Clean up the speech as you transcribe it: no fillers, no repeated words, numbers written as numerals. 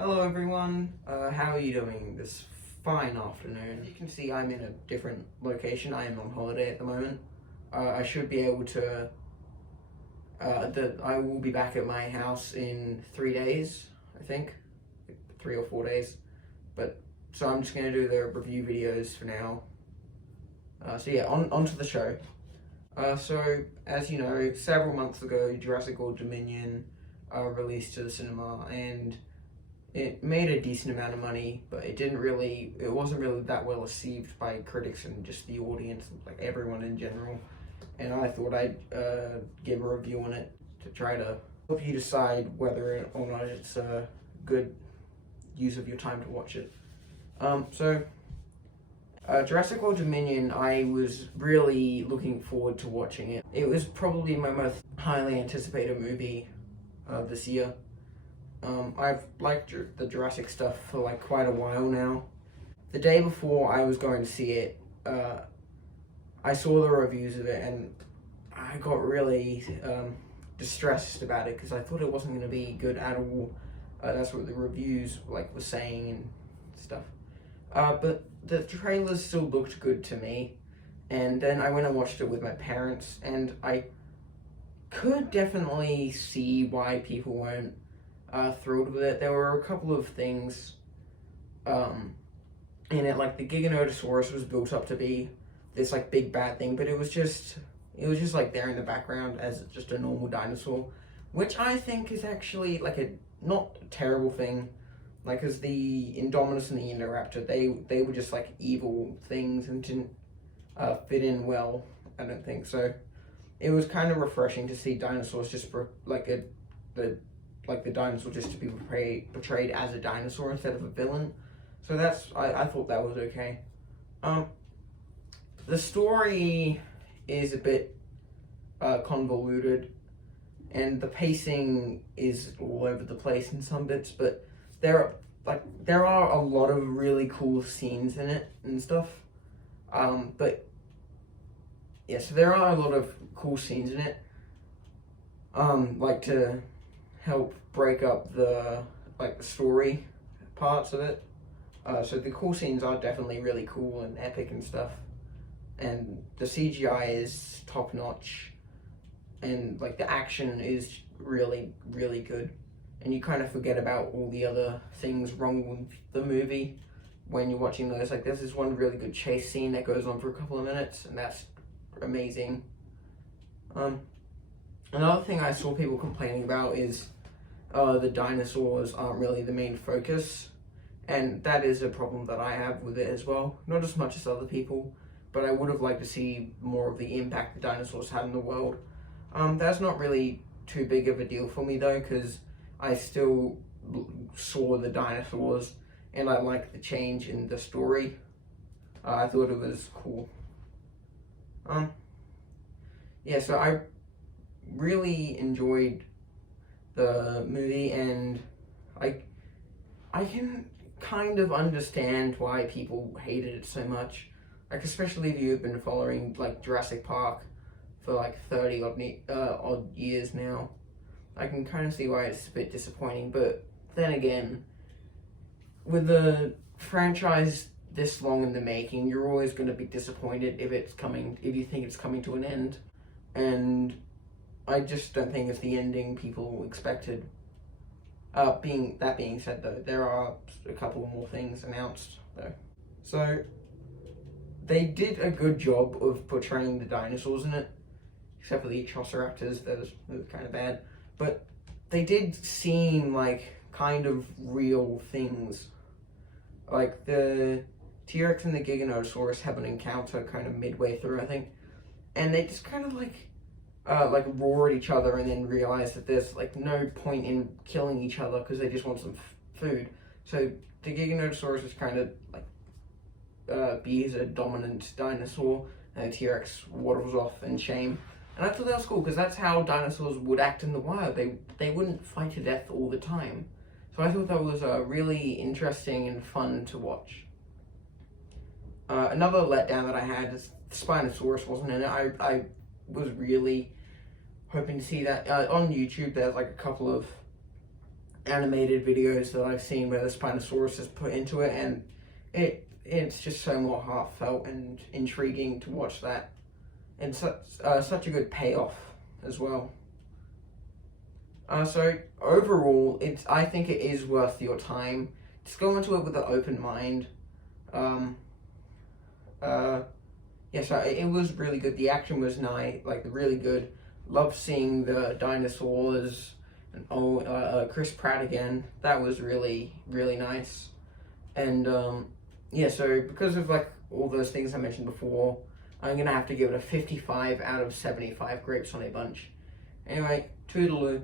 Hello everyone, how are you doing this fine afternoon? As you can see, I'm in a different location. I am on holiday at the moment. I should be able to, I will be back at my house in 3 days, I think, 3 or 4 days. So I'm just going to do the review videos for now. So yeah, on to the show. So, as you know, several months ago, Jurassic World Dominion released to the cinema, and it made a decent amount of money, but it wasn't really that well received by critics and just the audience, like everyone in general. And I thought I'd give a review on it to try to help you decide whether or not it's a good use of your time to watch it. Jurassic World Dominion, I was really looking forward to watching it. It was probably my most highly anticipated movie this year. I've liked the Jurassic stuff for like quite a while now. The day before I was going to see it, I saw the reviews of it and I got really distressed about it because I thought it wasn't going to be good at all. That's what the reviews were saying and stuff. But the trailers still looked good to me, and then I went and watched it with my parents, and I could definitely see why people weren't thrilled with it. There were a couple of things in it, like the Giganotosaurus was built up to be this like big bad thing, but it was just like there in the background as just a normal dinosaur, which I think is actually like a not a terrible thing. Like, as the Indominus and the Indoraptor, they were just like evil things and didn't fit in well, I don't think. So it was kind of refreshing to see dinosaurs just the dinosaur just to be portrayed as a dinosaur instead of a villain. So I thought that was okay. The story is a bit convoluted, and the pacing is all over the place in some bits, but there are a lot of really cool scenes in it and stuff. But yeah, so there are a lot of cool scenes in it. Like to help break up the story parts of it. So the cool scenes are definitely really cool and epic and stuff. And the CGI is top notch, and like the action is really, really good. And you kind of forget about all the other things wrong with the movie when you're watching those. Like, there's this one really good chase scene that goes on for a couple of minutes, and that's amazing. Another thing I saw people complaining about is the dinosaurs aren't really the main focus, and that is a problem that I have with it as well. Not as much as other people, but I would have liked to see more of the impact the dinosaurs had in the world. That's not really too big of a deal for me though, because I still saw the dinosaurs and I liked the change in the story. I thought it was cool. Yeah, so I really enjoyed the movie, and I can kind of understand why people hated it so much. Like, especially if you've been following like Jurassic Park for like 30 odd years now. I can kind of see why it's a bit disappointing, but then again, with the franchise this long in the making, you're always going to be disappointed if you think it's coming to an end, and I just don't think it's the ending people expected. That being said though, there are a couple more things announced though. So they did a good job of portraying the dinosaurs in it, except for the Echosaraptors. That was kind of bad. But they did seem like kind of real things. Like the T-Rex and the Giganotosaurus have an encounter kind of midway through, I think. And they just kind of roar at each other and then realize that there's like no point in killing each other because they just want some food. So the Giganotosaurus is kind of is a dominant dinosaur, and the T-Rex waddles off in shame. And I thought that was cool because that's how dinosaurs would act in the wild. They wouldn't fight to death all the time. So I thought that was really interesting and fun to watch. Another letdown that I had is Spinosaurus wasn't in it. I was really hoping to see that. On YouTube there's like a couple of animated videos that I've seen where the Spinosaurus is put into it, and it's just so more heartfelt and intriguing to watch that, and such a good payoff as well. So overall, I think it is worth your time. Just go into it with an open mind. Yeah, so it was really good. The action was nice, like really good. Love seeing the dinosaurs and Chris Pratt again. That was really really nice. And yeah, so because of like all those things I mentioned before, I'm gonna have to give it a 55 out of 75 grapes on a bunch. Anyway, toodaloo.